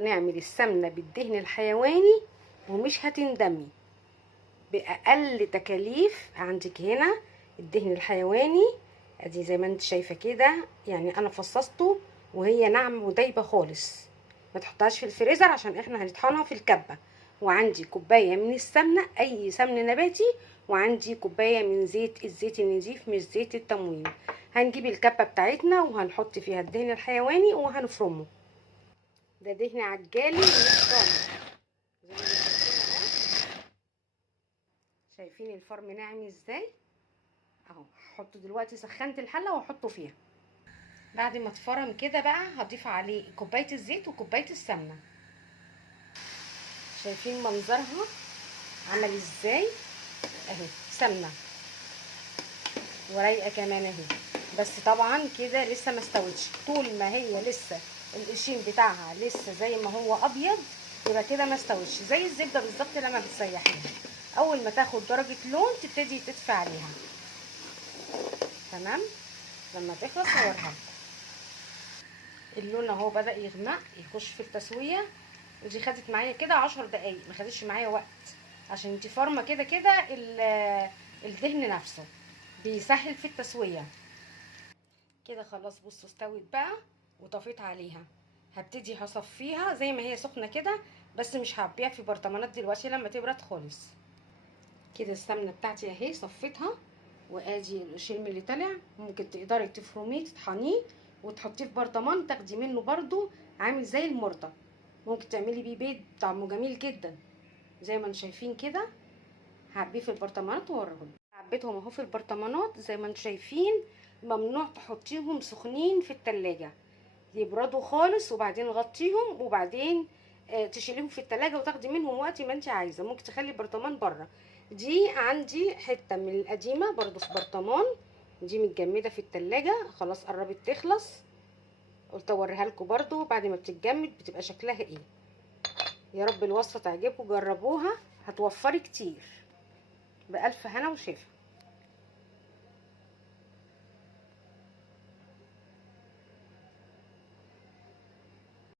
هنعمل السمنة بالدهن الحيواني ومش هتندمي. بأقل تكاليف عندك هنا الدهن الحيواني، ادي زي ما انت شايفة كده، يعني انا فصصته وهي ناعمة ودايبة خالص. ما تحطهاش في الفريزر عشان احنا هنطحنها في الكبة. وعندي كوباية من السمنة، اي سمن نباتي، وعندي كوباية من الزيت النضيف مش زيت التموين. هنجيب الكبة بتاعتنا وهنحط فيها الدهن الحيواني وهنفرمه. ده دهن عجالي مش فرم، زي ما شايفين اهو. شايفين الفرم ناعم ازاي اهو. هحطه دلوقتي، سخنت الحله واحطه فيها. بعد ما اتفرم كده بقى هضيف عليه كوبايه الزيت وكوبايه السمنه. شايفين منظرها عمل ازاي اهي، سمنه ورايقه كمان اهي. بس طبعا كده لسه ما استوتش، طول ما هي لسه القشين بتاعها لسه زي ما هو ابيض يبقى كده ما استوتش. زي الزبده بالظبط لما بتسيحيها، اول ما تاخد درجه لون تبتدي تدفي عليها. تمام، لما تخلص هوريها. اللون اهو بدأ يغمق يخش في التسويه. ودي خدت معايا كده 10 دقايق، ما خدتش معايا وقت، عشان انتي فارمه كده كده الدهن نفسه بيسهل في التسويه. كده خلاص بصوا استوت بقى وطفيت عليها. هبتدي هصفيها زي ما هي سخنه كده، بس مش هعبيها في برطمانات دلوقتي لما تبرد خالص. كده السمنه بتاعتي اهي صفيتها، وادي القشيم اللي طلع. ممكن تقدري تفرميه تطحنيه وتحطيه في برطمان تاخدي منه برضو عامل زي المرطه. ممكن تعملي بيه بيض طعمه جميل جدا زي ما انتم شايفين كده. هعبيه في البرطمانات واوريهولكم. عبيتهم اهو في البرطمانات زي ما انتم شايفين. ممنوع تحطيهم سخنين في التلاجة، يبردوا خالص وبعدين غطيهم، وبعدين تشيليهم في التلاجة وتاخدي منهم وقت ما انت عايزه. ممكن تخلي البرطمان بره. دي عندي حته من القديمه برضو في برطمان، دي متجمده في التلاجة خلاص قربت تخلص. قلت اوريها لكم برضو بعد ما بتتجمد بتبقى شكلها ايه. يا رب الوصفه تعجبكم، جربوها هتوفري كتير. بألف هنا وشفا.